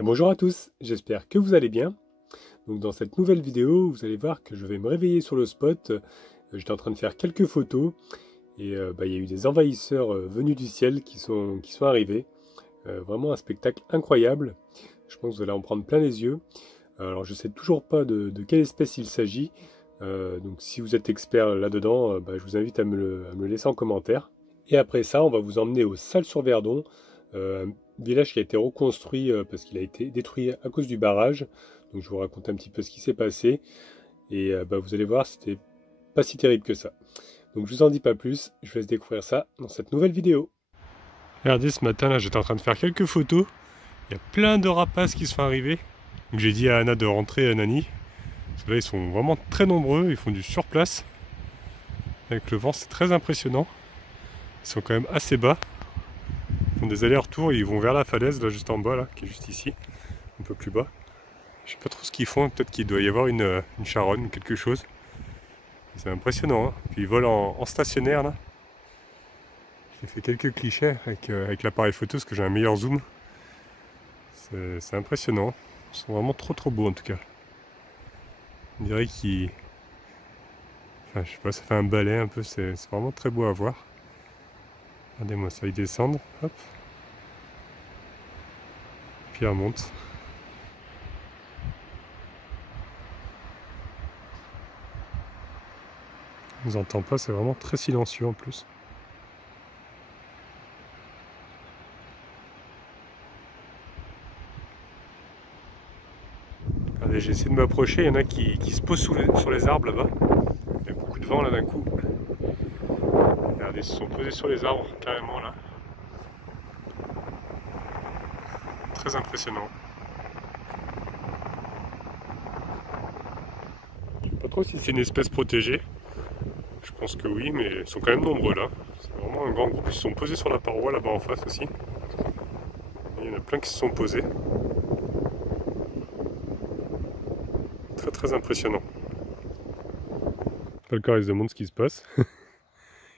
Et bonjour à tous, j'espère que vous allez bien. Donc dans cette nouvelle vidéo, vous allez voir que je vais me réveiller sur le spot. J'étais en train de faire quelques photos et il y a eu des envahisseurs venus du ciel qui sont arrivés. Vraiment un spectacle incroyable. Je pense que vous allez en prendre plein les yeux. Alors je sais toujours pas de quelle espèce il s'agit. Donc si vous êtes expert là-dedans, je vous invite à me le laisser en commentaire. Et après ça, on va vous emmener au Salles-sur-Verdon, un village qui a été reconstruit parce qu'il a été détruit à cause du barrage. Donc je vous raconte un petit peu ce qui s'est passé. Et vous allez voir, c'était pas si terrible que ça. Donc je vous en dis pas plus, je vous laisse découvrir ça dans cette nouvelle vidéo. Regardez, ce matin là, j'étais en train de faire quelques photos. Il y a plein de rapaces qui sont arrivés. Donc j'ai dit à Anna de rentrer, à Nani. Parce que là, ils sont vraiment très nombreux, ils font du surplace. Avec le vent, c'est très impressionnant. Ils sont quand même assez bas. Ils font des allers-retours, ils vont vers la falaise, là juste en bas, là, qui est juste ici, un peu plus bas. Je sais pas trop ce qu'ils font, peut-être qu'il doit y avoir une charogne ou quelque chose. C'est impressionnant, hein. Puis ils volent en stationnaire, là. J'ai fait quelques clichés avec l'appareil photo, parce que j'ai un meilleur zoom. C'est impressionnant. Ils sont vraiment trop beaux, en tout cas. On dirait qu'ils... Enfin, je sais pas, ça fait un balai un peu, c'est vraiment très beau à voir. Regardez-moi ça, ils descendent, hop. Puis ils remontent. On ne nous entend pas, c'est vraiment très silencieux en plus. Regardez, j'ai essayé de m'approcher, il y en a qui se posent sur les arbres là-bas. Il y a beaucoup de vent là d'un coup. Regardez, ils se sont posés sur les arbres carrément là. Très impressionnant. Je ne sais pas trop si c'est une espèce protégée. Je pense que oui, mais ils sont quand même nombreux là. C'est vraiment un grand groupe. Ils se sont posés sur la paroi là-bas en face aussi. Et il y en a plein qui se sont posés. Très impressionnant. Pas le corps, ils se demandent ce qui se passe.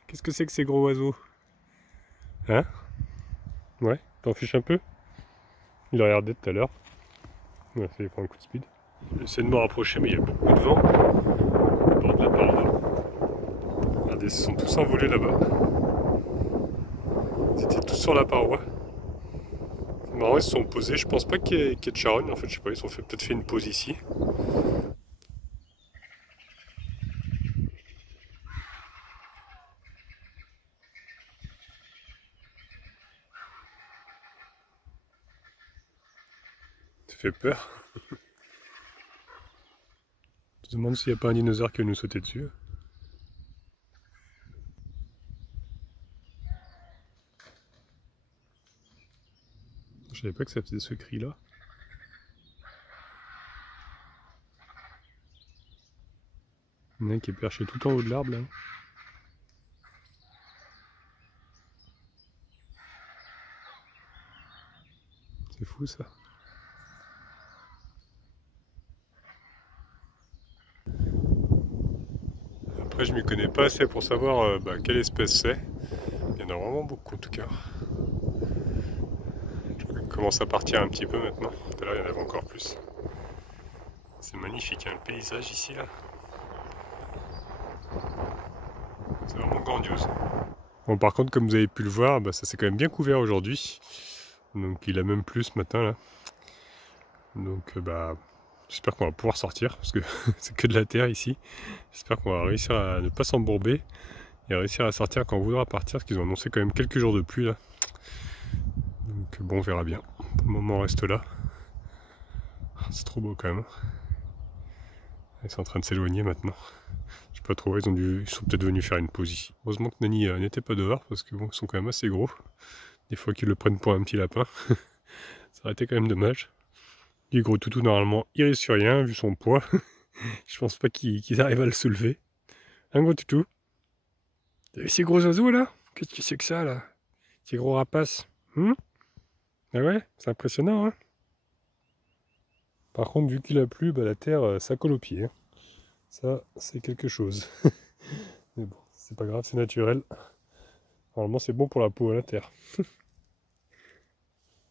Qu'est-ce que c'est que ces gros oiseaux? Hein? Ouais, t'en fiches un peu? Il a regardé tout à l'heure. Ouais, ça lui prend un coup de speed. J'essaie de me rapprocher, mais il y a beaucoup de vent au bord de la paroi. Regardez, ils se sont tous envolés là-bas. Ils étaient tous sur la paroi. C'est marrant, ils se sont posés. Je pense pas qu'il y ait de charogne. En fait, je sais pas, ils ont peut-être fait une pause ici. Ça fait peur. Je me demande s'il n'y a pas un dinosaure qui va nous sauter dessus. Je savais pas que ça faisait ce cri-là. Il y en a un qui est perché tout en haut de l'arbre là. C'est fou ça. Après, je m'y connais pas assez pour savoir quelle espèce c'est. Il y en a vraiment beaucoup en tout cas. Je commence à partir un petit peu maintenant. Tout à l'heure, il y en avait encore plus. C'est magnifique, hein, le paysage ici là. C'est vraiment grandiose. Bon, par contre, comme vous avez pu le voir, ça s'est quand même bien couvert aujourd'hui. Donc il a même plu ce matin là. Donc j'espère qu'on va pouvoir sortir parce que c'est que de la terre ici. J'espère qu'on va réussir à ne pas s'embourber et à réussir à sortir quand on voudra partir parce qu'ils ont annoncé quand même quelques jours de pluie là. Donc bon, on verra bien. Pour le moment, on reste là. C'est trop beau quand même. Ils sont en train de s'éloigner maintenant. Je sais pas trop, ils sont peut-être venus faire une pause ici. Heureusement que Nani n'était pas dehors parce que bon, ils sont quand même assez gros. Des fois qu'ils le prennent pour un petit lapin. Ça aurait été quand même dommage. Du gros toutou, normalement, il risque sur rien vu son poids. Je pense pas qu'ils arrivent à le soulever. Un gros toutou. T'as vu ces gros oiseaux là? Qu'est-ce que c'est que ça là? Ces gros rapaces. Ah ouais, c'est impressionnant hein. Par contre, vu qu'il a plu, la terre, ça colle aux pieds. Hein. Ça, c'est quelque chose. Mais bon, c'est pas grave, c'est naturel. Normalement, c'est bon pour la peau à la terre.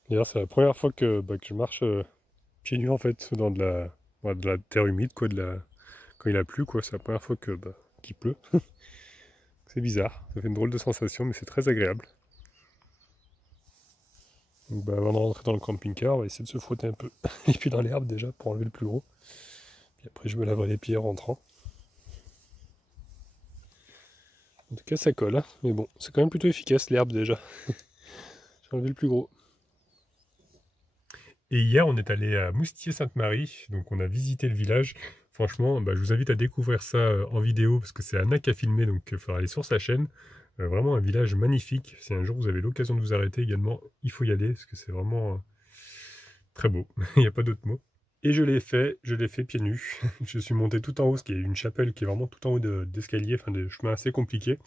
D'ailleurs, c'est la première fois que je marche pieds nus en fait dans de la terre humide, quoi, quand il a plu, quoi. C'est la première fois qu'il pleut. C'est bizarre, ça fait une drôle de sensation, mais c'est très agréable. Donc, avant de rentrer dans le camping-car, on va essayer de se frotter un peu les pieds dans l'herbe déjà pour enlever le plus gros. Puis après, je me laverai les pieds en rentrant. En tout cas, ça colle, hein. Mais bon, c'est quand même plutôt efficace l'herbe déjà. J'ai enlevé le plus gros. Et hier, on est allé à Moustier-Sainte-Marie, donc on a visité le village. Franchement, je vous invite à découvrir ça en vidéo, parce que c'est Anna qui a filmé, donc il faudra aller sur sa chaîne. Vraiment un village magnifique. Si un jour vous avez l'occasion de vous arrêter également, il faut y aller, parce que c'est vraiment très beau. Il n'y a pas d'autre mot. Et je l'ai fait pieds nus. Je suis monté tout en haut, parce qu'il y a une chapelle qui est vraiment tout en haut d'escalier, enfin des chemins assez compliqués.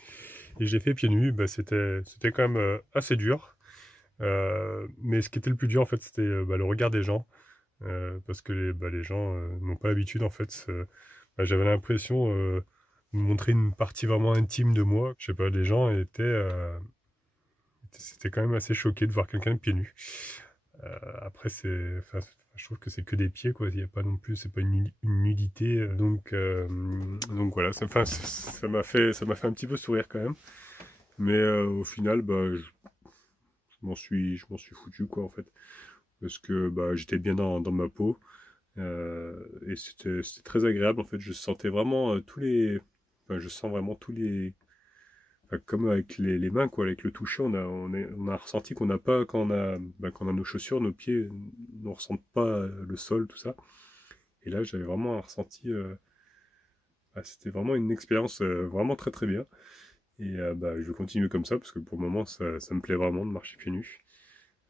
Et j'ai fait pieds nus, c'était quand même assez dur. Mais ce qui était le plus dur en fait, c'était le regard des gens. Parce que les gens n'ont pas l'habitude en fait. J'avais l'impression de montrer une partie vraiment intime de moi. Je sais pas, les gens c'était quand même assez choqué de voir quelqu'un de pieds nus. Après, je trouve que c'est que des pieds, quoi. Il y a pas non plus, c'est pas une nudité. Donc voilà, ça m'a fait un petit peu sourire quand même. Mais au final, je m'en suis foutu, quoi, en fait. Parce que j'étais bien dans ma peau. Et c'était très agréable, en fait. Je sentais vraiment je sens vraiment tous les... comme avec les mains, quoi, avec le toucher, on a ressenti qu'on n'a pas, quand on a nos chaussures, nos pieds ne ressentent pas le sol, tout ça. Et là, j'avais vraiment un ressenti... c'était vraiment une expérience vraiment très très bien. Et je vais continuer comme ça, parce que pour le moment, ça me plaît vraiment de marcher pieds nus.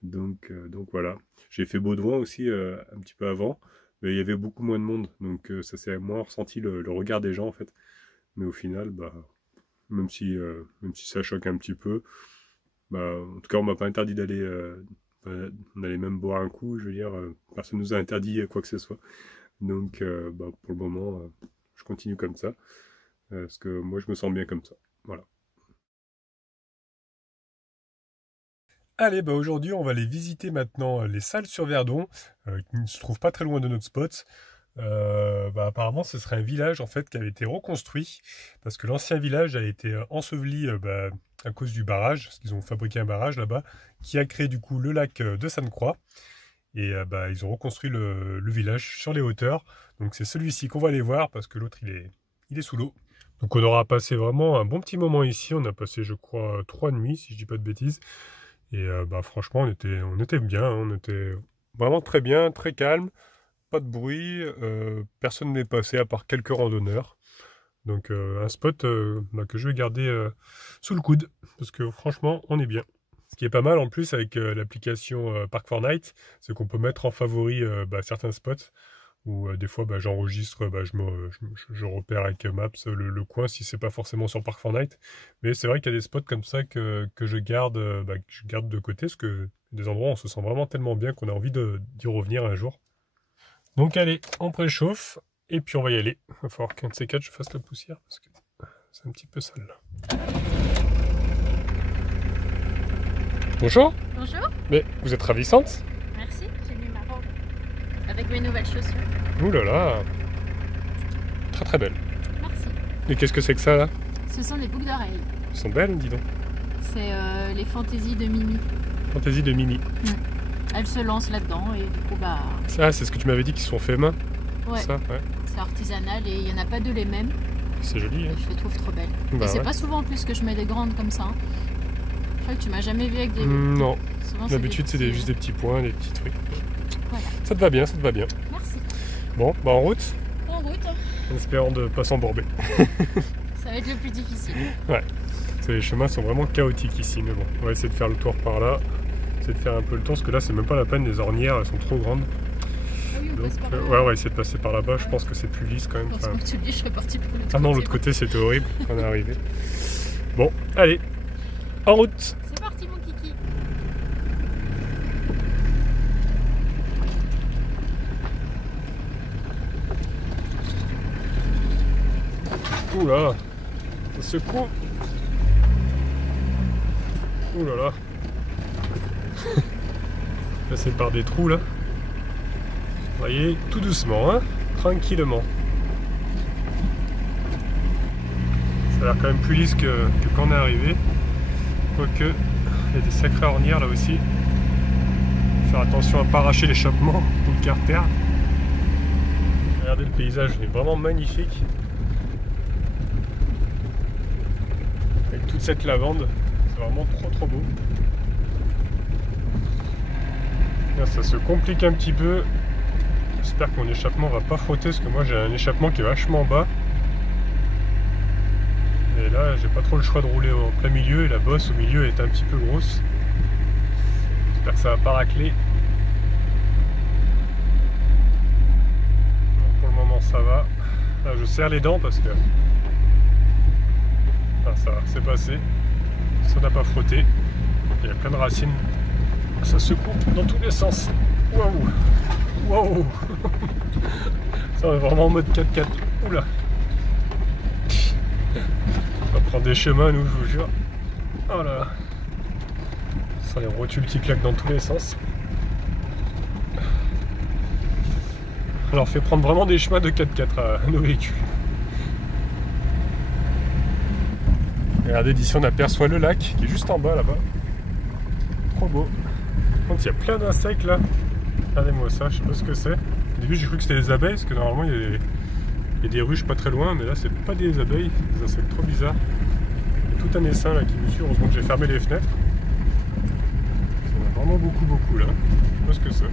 Donc voilà. J'ai fait Baudouin aussi un petit peu avant, mais il y avait beaucoup moins de monde, donc ça s'est moins ressenti le regard des gens en fait. Mais au final, même si ça choque un petit peu, en tout cas on m'a pas interdit d'aller, on allait même boire un coup, je veux dire, personne nous a interdit quoi que ce soit. Donc pour le moment, je continue comme ça, parce que moi je me sens bien comme ça. Voilà. Allez, aujourd'hui, on va aller visiter maintenant les Salles sur Verdon, qui ne se trouvent pas très loin de notre spot. Apparemment, ce serait un village en fait qui avait été reconstruit parce que l'ancien village a été enseveli à cause du barrage, parce qu'ils ont fabriqué un barrage là-bas qui a créé du coup le lac de Sainte-Croix. Et ils ont reconstruit le village sur les hauteurs. Donc c'est celui-ci qu'on va aller voir parce que l'autre il est sous l'eau. Donc on aura passé vraiment un bon petit moment ici. On a passé, je crois, 3 nuits, si je dis pas de bêtises. Et franchement, on était bien, hein. On était vraiment très bien, très calme, pas de bruit, personne n'est passé à part quelques randonneurs. Donc un spot que je vais garder sous le coude, parce que franchement, on est bien. Ce qui est pas mal en plus avec l'application Park4Night, c'est qu'on peut mettre en favori certains spots, où des fois j'enregistre, je repère avec Maps le coin si c'est pas forcément sur Park4Night. Mais c'est vrai qu'il y a des spots comme ça que je garde de côté, parce que des endroits où on se sent vraiment tellement bien qu'on a envie d'y revenir un jour. Donc allez, on préchauffe, et puis on va y aller. Il va falloir qu'un de ces quatre je fasse la poussière, parce que c'est un petit peu sale là. Bonjour. Bonjour. Mais vous êtes ravissante. Merci, j'ai mis ma robe avec mes nouvelles chaussures. Ouh là là. Très très belle. Merci. Et qu'est-ce que c'est que ça là? Ce sont les boucles d'oreilles. Elles sont belles, dis donc. C'est les fantaisies de Mimi. Fantaisie de Mimi. Elle se lance là-dedans et du coup Ça, c'est ce que tu m'avais dit qu'ils sont faits main. Ouais. Ça, ouais. C'est artisanal et il n'y en a pas deux les mêmes. C'est joli. Hein. Je les trouve trop belles. Et c'est pas souvent en plus que je mets des grandes comme ça. Hein. Je crois que tu m'as jamais vu avec des... Non. Souvent, d'habitude c'est juste des petits points, des petits trucs. Voilà. Ça te va bien, ça te va bien. Merci. Bon, en route. En route. En espérant de pas s'embourber. Ça va être le plus difficile. Ouais. Les chemins sont vraiment chaotiques ici, mais bon, on va essayer de faire le tour par là. Essayer de faire un peu le tour, parce que là c'est même pas la peine, les ornières elles sont trop grandes. Ah oui, on passe par là. Ouais, on va essayer de passer par là-bas, je pense que c'est plus lisse quand même. Parce que tu le dis, je serais parti pour le tour. Ah non, l'autre côté c'était horrible quand on est arrivé. Bon, allez, en route. C'est parti mon kiki. Oula, ça secoue. Ouh là là. Passer par des trous là. Vous voyez, tout doucement, hein, tranquillement. Ça a l'air quand même plus lisse que quand on est arrivé. Quoique, il y a des sacrées ornières là aussi. Faire attention à ne pas arracher l'échappement ou le carter. Regardez, le paysage, il est vraiment magnifique. Avec toute cette lavande, c'est vraiment trop beau. Là, ça se complique un petit peu. J'espère que mon échappement va pas frotter parce que moi j'ai un échappement qui est vachement bas. Et là j'ai pas trop le choix de rouler en plein milieu et la bosse au milieu est un petit peu grosse. J'espère que ça va pas racler. Donc, pour le moment ça va. Là je serre les dents parce que ça va, c'est passé. Ça n'a pas frotté. Il y a plein de racines. Ça se coupe dans tous les sens. Waouh! Wow. Ça va vraiment en mode 4x4. Oula. On va prendre des chemins nous, je vous jure. Oh là là. Ça, les rotules qui claquent dans tous les sens. Alors fait prendre vraiment des chemins de 4x4 à nos véhicules. Regardez, d'ici on aperçoit le lac qui est juste en bas là-bas. Trop beau. Par contre il y a plein d'insectes là. Regardez-moi ça, je sais pas ce que c'est. Au début j'ai cru que c'était des abeilles, parce que normalement il y a des ruches pas très loin, mais là c'est pas des abeilles, c'est des insectes trop bizarres. Il y a tout un essaim là qui me suit, heureusement que j'ai fermé les fenêtres. Il y en a vraiment beaucoup là, je sais pas ce que c'est.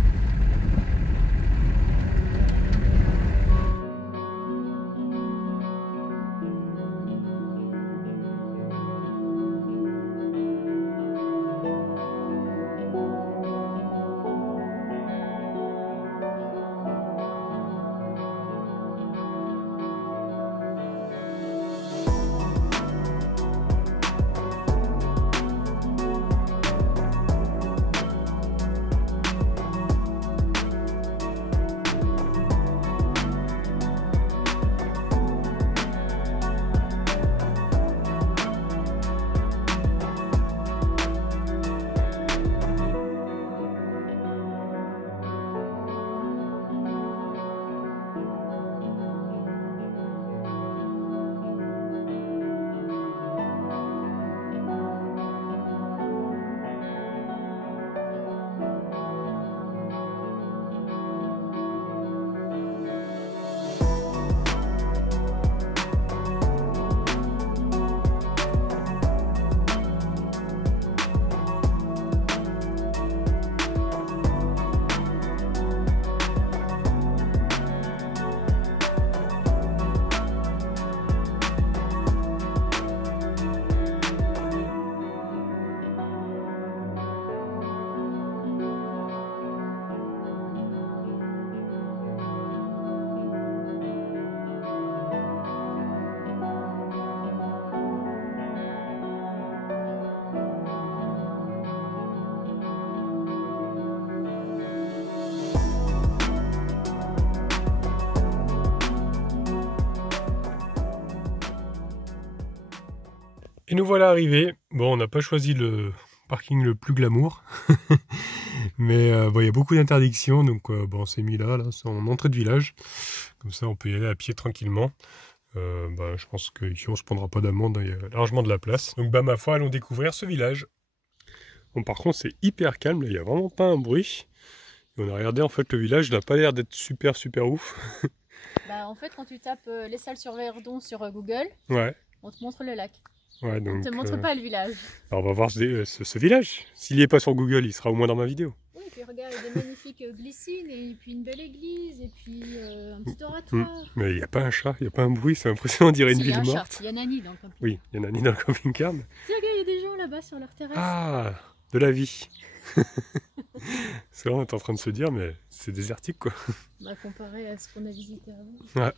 Et nous voilà arrivés. Bon, on n'a pas choisi le parking le plus glamour, mais bon, il y a beaucoup d'interdictions, donc bon, on s'est mis là, c'est en entrée de village. Comme ça, on peut y aller à pied tranquillement. Je pense qu'ici, on ne se prendra pas d'amende, il y a largement de la place. Donc, ma foi, allons découvrir ce village. Bon, par contre, c'est hyper calme, là, il n'y a vraiment pas un bruit. Et on a regardé, en fait, le village n'a pas l'air d'être super ouf. En fait, quand tu tapes les salles sur Verdon sur Google, ouais. On te montre le lac. Ouais, donc, on ne te montre pas le village. Alors on va voir ce village. S'il n'y est pas sur Google, il sera au moins dans ma vidéo. Oui, et puis regarde, il y a des magnifiques glycines, et puis une belle église, et puis un petit oratoire. Mais il n'y a pas un chat, il n'y a pas un bruit, c'est impressionnant, on dirait une ville morte. Il y a Nani dans le camping. Oui, il y a Nani dans le camping-car. Mais... Tiens, regarde, il y a des gens là-bas sur leur terrasse. Ah, de la vie. C'est vrai, on est en train de se dire, mais c'est désertique quoi. Comparé à ce qu'on a visité avant. Ouais.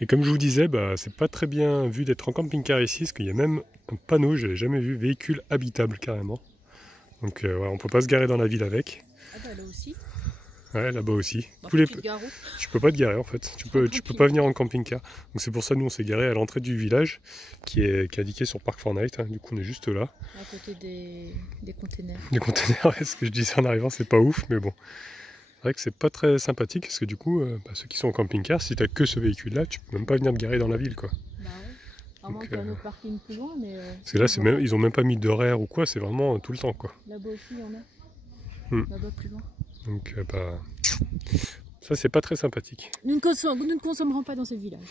Et comme je vous disais, c'est pas très bien vu d'être en camping-car ici, parce qu'il y a même un panneau, je n'avais jamais vu, véhicule habitable carrément. Donc on peut pas se garer dans la ville avec. Ah bah là aussi. Ouais, là-bas aussi. Bah, tu peux pas te garer en fait. Tu peux pas venir en camping-car. Donc c'est pour ça nous on s'est garé à l'entrée du village qui est indiqué sur Park Fortnite. Hein. Du coup on est juste là. À côté des containers. Des containers, ouais, ce que je disais en arrivant, c'est pas ouf, mais bon. C'est vrai que c'est pas très sympathique parce que du coup, ceux qui sont en camping-car, si t'as que ce véhicule-là, tu peux même pas venir te garer dans la ville, quoi. Bah ouais. À moins qu'il y ait un autre parking plus loin, mais. Parce que là, ils ont même pas mis d'horaire ou quoi, c'est vraiment tout le temps, quoi. Là-bas aussi, il y en a. Là-bas plus loin. Donc, ça, c'est pas très sympathique. Nous ne consommerons pas dans ce village.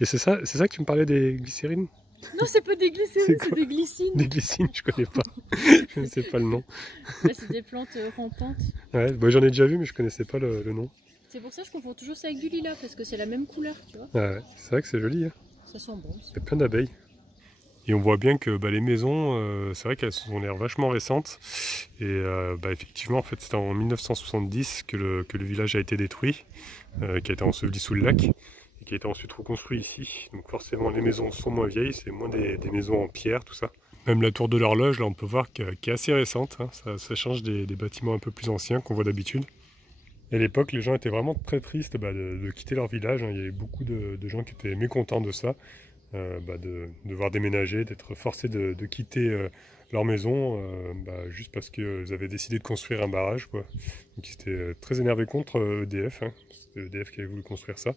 Et c'est ça que tu me parlais des glycérines? Non, c'est pas des glycérines, c'est des glycines. Des glycines, je connais pas. Je ne sais pas le nom. Ouais, c'est des plantes rampantes. Ouais, bah, j'en ai déjà vu, mais je connaissais pas le nom. C'est pour ça que je confonds toujours ça avec du lilas, parce que c'est la même couleur, tu vois. Ouais, c'est vrai que c'est joli. Hein. Ça sent bon. Il y a plein d'abeilles. Et on voit bien que les maisons, c'est vrai qu'elles ont l'air vachement récentes. Et effectivement, en fait, c'était en 1970 que le village a été détruit, qui a été enseveli sous le lac, et qui a été ensuite reconstruit ici. Donc forcément, les maisons sont moins vieilles, c'est moins des maisons en pierre, tout ça. Même la tour de l'horloge, là, on peut voir qu'elle est assez récente. Hein. Ça change des bâtiments un peu plus anciens qu'on voit d'habitude. Et à l'époque, les gens étaient vraiment très tristes de quitter leur village. Hein. Il y avait beaucoup de gens qui étaient mécontents de ça. De devoir déménager, d'être forcés de quitter leur maison juste parce qu'ils avaient décidé de construire un barrage, quoi. Donc ils étaient très énervés contre EDF, hein. C'était EDF qui avait voulu construire ça.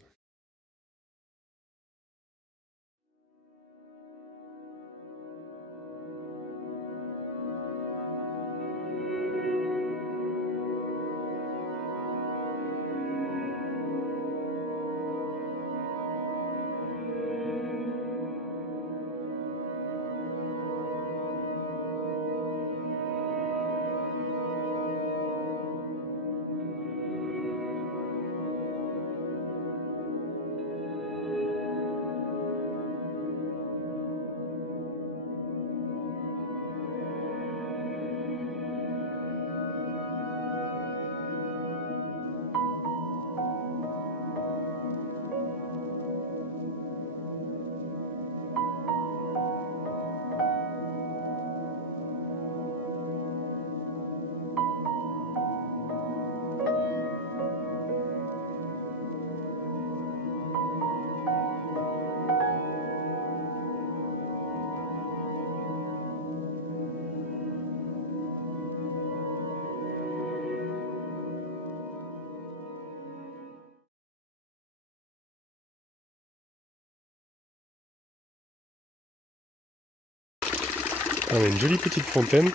On a une jolie petite fontaine.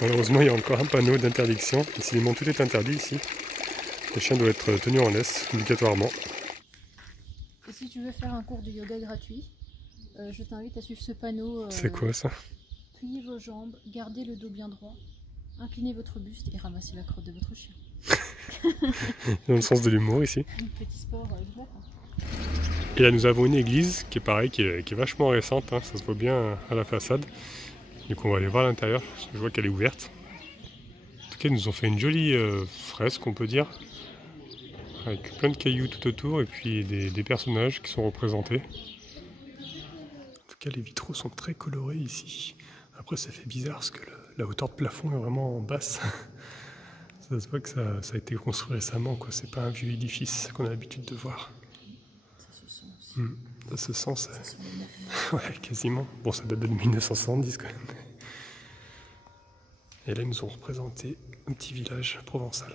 Malheureusement, il y a encore un panneau d'interdiction. Décidément, tout est interdit ici. Le chien doit être tenu en laisse, obligatoirement. Et si tu veux faire un cours de yoga gratuit, je t'invite à suivre ce panneau. C'est quoi ça? Pliez vos jambes, gardez le dos bien droit, inclinez votre buste et ramassez la crotte de votre chien. Dans le sens de l'humour ici. Un petit sport du matin. Et là, nous avons une église qui est pareil, qui est vachement récente. Hein, ça se voit bien à la façade. Donc on va aller voir à l'intérieur, je vois qu'elle est ouverte. En tout cas, ils nous ont fait une jolie fresque, on peut dire, avec plein de cailloux tout autour et puis des personnages qui sont représentés. En tout cas, les vitraux sont très colorés ici. Après, ça fait bizarre parce que la hauteur de plafond est vraiment basse. Ça se voit que ça a été construit récemment, quoi. C'est pas un vieux édifice qu'on a l'habitude de voir. Ça se sent aussi. Ça se sent, ça. Ouais, quasiment. Bon, ça date de 1970 quand même. Et là, ils nous ont représenté un petit village provençal.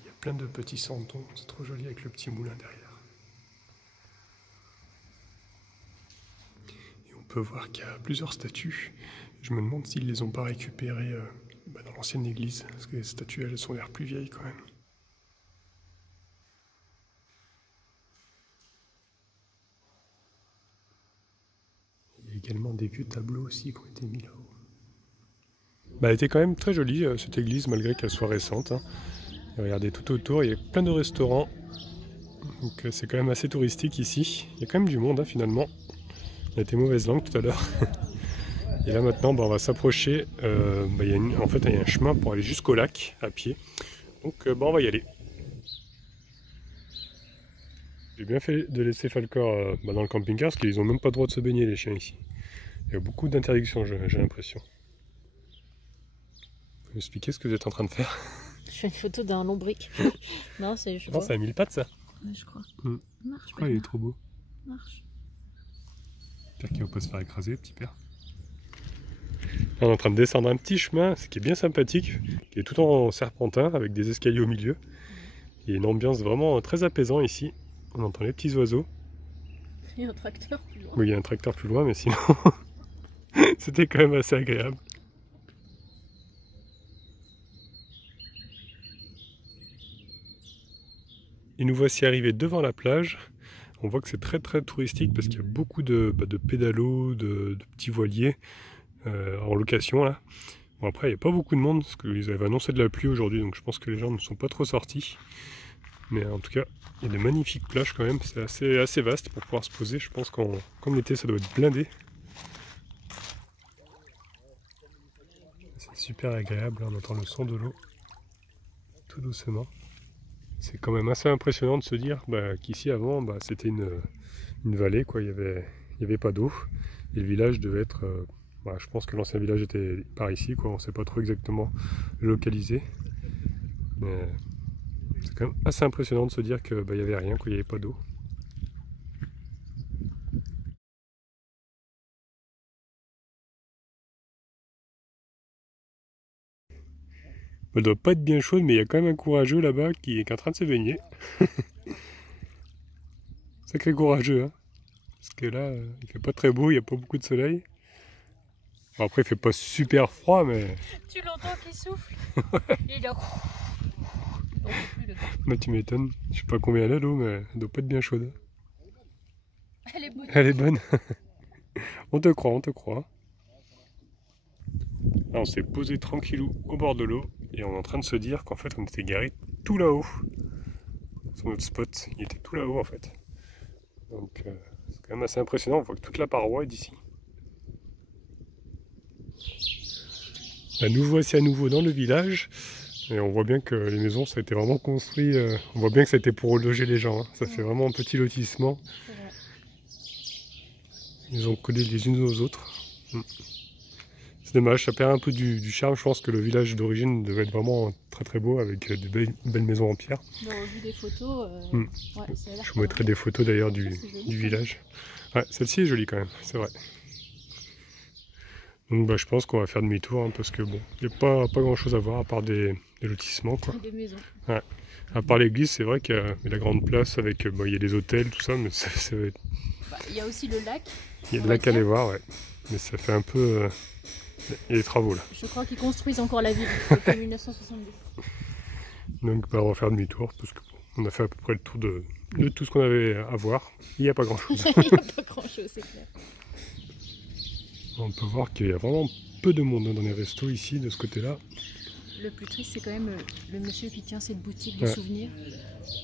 Il y a plein de petits santons, c'est trop joli avec le petit moulin derrière. Et on peut voir qu'il y a plusieurs statues. Je me demande s'ils ne les ont pas récupérées dans l'ancienne église, parce que les statues, elles ont l'air plus vieilles quand même. Il y a également des vieux tableaux aussi qui ont été mis là-haut. Elle était quand même très jolie cette église malgré qu'elle soit récente. Hein. Et regardez tout autour, il y a plein de restaurants. Donc c'est quand même assez touristique ici. Il y a quand même du monde finalement. On a été mauvaise langue tout à l'heure. Et là maintenant on va s'approcher. En fait il y a un chemin pour aller jusqu'au lac à pied. Donc on va y aller. J'ai bien fait de laisser Falcor dans le camping-car parce qu'ils n'ont même pas le droit de se baigner les chiens ici. Il y a beaucoup d'interdictions, j'ai l'impression. Expliquez ce que vous êtes en train de faire. Je fais une photo d'un lombric. Non, c'est juste. Non, c'est à 1000 pattes ça. Ouais, je crois. Marche. Oh, il est trop beau. Marche. J'espère qu'il va pas se faire écraser, le petit père. Là, on est en train de descendre un petit chemin, ce qui est bien sympathique, qui est tout en serpentin avec des escaliers au milieu. Il y a une ambiance vraiment très apaisante ici. On entend les petits oiseaux. Il y a un tracteur plus loin. Oui, il y a un tracteur plus loin, mais sinon, c'était quand même assez agréable. Et nous voici arrivés devant la plage. On voit que c'est très touristique parce qu'il y a beaucoup de pédalos, de petits voiliers en location là. Bon, après il n'y a pas beaucoup de monde parce qu'ils avaient annoncé de la pluie aujourd'hui, donc je pense que les gens ne sont pas trop sortis. Mais en tout cas, il y a de magnifiques plages quand même, c'est assez vaste pour pouvoir se poser. Je pense qu'en été ça doit être blindé. C'est super agréable, on entend le son de l'eau tout doucement. C'est quand même assez impressionnant de se dire qu'ici avant c'était une vallée, quoi. Il y avait pas d'eau et le village devait être, je pense que l'ancien village était par ici, quoi. On ne sait pas trop exactement localisé, mais c'est quand même assez impressionnant de se dire que il y avait rien, qu'il n'y avait pas d'eau. Elle doit pas être bien chaude, mais il y a quand même un courageux là-bas qui est en train de se baigner. Sacré courageux, hein. Parce que là, il fait pas très beau, il n'y a pas beaucoup de soleil. Bon, après, il fait pas super froid, mais... Tu l'entends qui souffle. Il a... Là, tu m'étonnes. Je sais pas combien elle a l'eau, mais elle doit pas être bien chaude. Elle est bonne. Elle est bonne. On te croit, on te croit. Là, on s'est posé tranquillou au bord de l'eau et on est en train de se dire qu'en fait, on était garé tout là-haut. Sur notre spot, il était tout là-haut en fait. Donc, c'est quand même assez impressionnant. On voit que toute la paroi est d'ici. Là, nous voici à nouveau dans le village. Et on voit bien que les maisons, ça a été vraiment construit. On voit bien que ça a été pour loger les gens. Hein. Ça fait vraiment un petit lotissement. Ils ont collé les unes aux autres. C'est dommage, ça perd un peu du charme. Je pense que le village d'origine devait être vraiment très beau avec de belles maisons en pierre. Bon, au vu des photos, ouais, ça a l'air. Je vous mettrai des photos d'ailleurs du village. Ouais, celle-ci est jolie quand même, c'est vrai. Donc je pense qu'on va faire demi-tour hein, parce que bon, il n'y a pas grand chose à voir à part des lotissements, quoi. Des maisons. Ouais. À part l'église, c'est vrai qu'il y a la grande place avec il y a des hôtels, tout ça, mais ça va être... Il y a aussi le lac. Il y a le lac à aller voir, ouais. Mais ça fait un peu... Il y a des travaux là. Je crois qu'ils construisent encore la ville depuis 1970. Donc on va faire demi-tour parce qu'on a fait à peu près le tour de tout ce qu'on avait à voir. Il n'y a pas grand chose. Il n'y a pas grand chose, c'est clair. On peut voir qu'il y a vraiment peu de monde dans les restos ici, de ce côté-là. Le plus triste, c'est quand même le monsieur qui tient cette boutique de souvenirs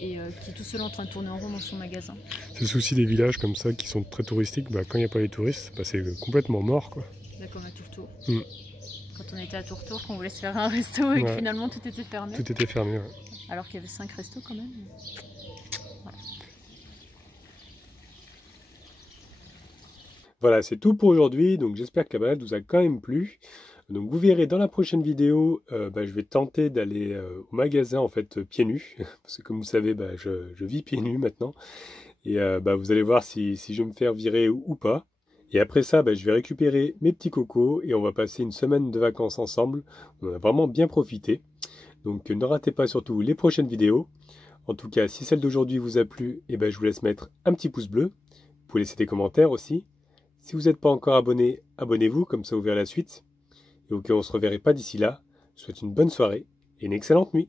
et qui est tout seul en train de tourner en rond dans son magasin. C'est le souci des villages comme ça qui sont très touristiques. Quand il n'y a pas les touristes, c'est complètement mort, quoi. Là, comme à Tourtour. Quand on était à Tourtour, qu'on voulait se faire un resto et que finalement tout était fermé. Tout était fermé, ouais. Alors qu'il y avait 5 restos quand même. Voilà, c'est tout pour aujourd'hui. Donc j'espère que la balade vous a quand même plu. Donc vous verrez dans la prochaine vidéo, je vais tenter d'aller au magasin en fait pieds nus. Parce que comme vous savez, je vis pieds nus maintenant. Et vous allez voir si je vais me faire virer ou pas. Et après ça, je vais récupérer mes petits cocos et on va passer une semaine de vacances ensemble. On a vraiment bien profité. Donc ne ratez pas surtout les prochaines vidéos. En tout cas, si celle d'aujourd'hui vous a plu, je vous laisse mettre un petit pouce bleu. Vous pouvez laisser des commentaires aussi. Si vous n'êtes pas encore abonné, abonnez-vous, comme ça vous verrez la suite. Et au cas où on ne se reverrait pas d'ici là, je vous souhaite une bonne soirée et une excellente nuit.